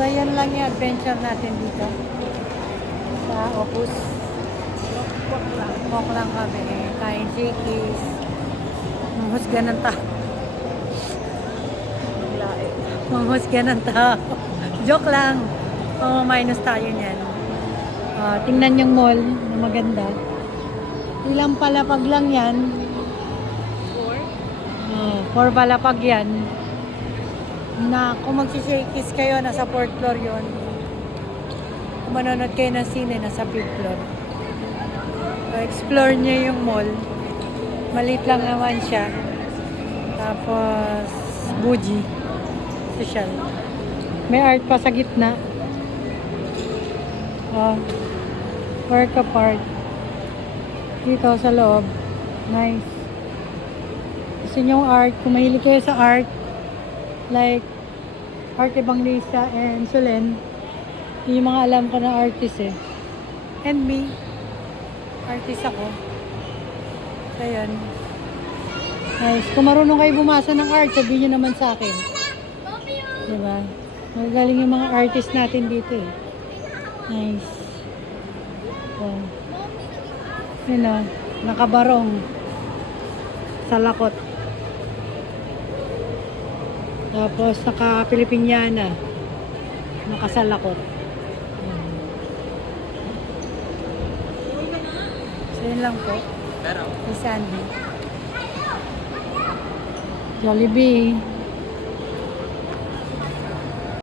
So, yan lang yung adventure natin dito. Sa Opus. Walk lang kami. Kain Shakey's. Manghusga ng tao. Manghusga ng tao. Joke lang. Minus tayo niyan. Tingnan yung mall na maganda. Ilang palapag lang yan. 4 palapag yan. Na kung magsishakis kayo, nasa 4th floor yun. Kung manonood kayo ng sine, nasa 5th floor. So, explore nyo yung mall. Maliit lang naman siya. Tapos, bougie. Social. May art pa sa gitna. Work apart. Dito sa loob. Nice. Gusto nyo yung art. Kung mahilig kayo sa art, like Art Evangelista and Solen, yung mga alam ko na artist eh. And me, artist ako. So yun. Nice. Kung marunong kayo bumasa ng art, sabihin nyo naman sa akin. Diba? Magagaling yung mga artist natin dito eh. Nice. Oh. Yun o, nakabarong sa lakot. Tapos naka-Pilipinyana, nakasalakot. So yun lang po. Kay Sandy. Jollibee.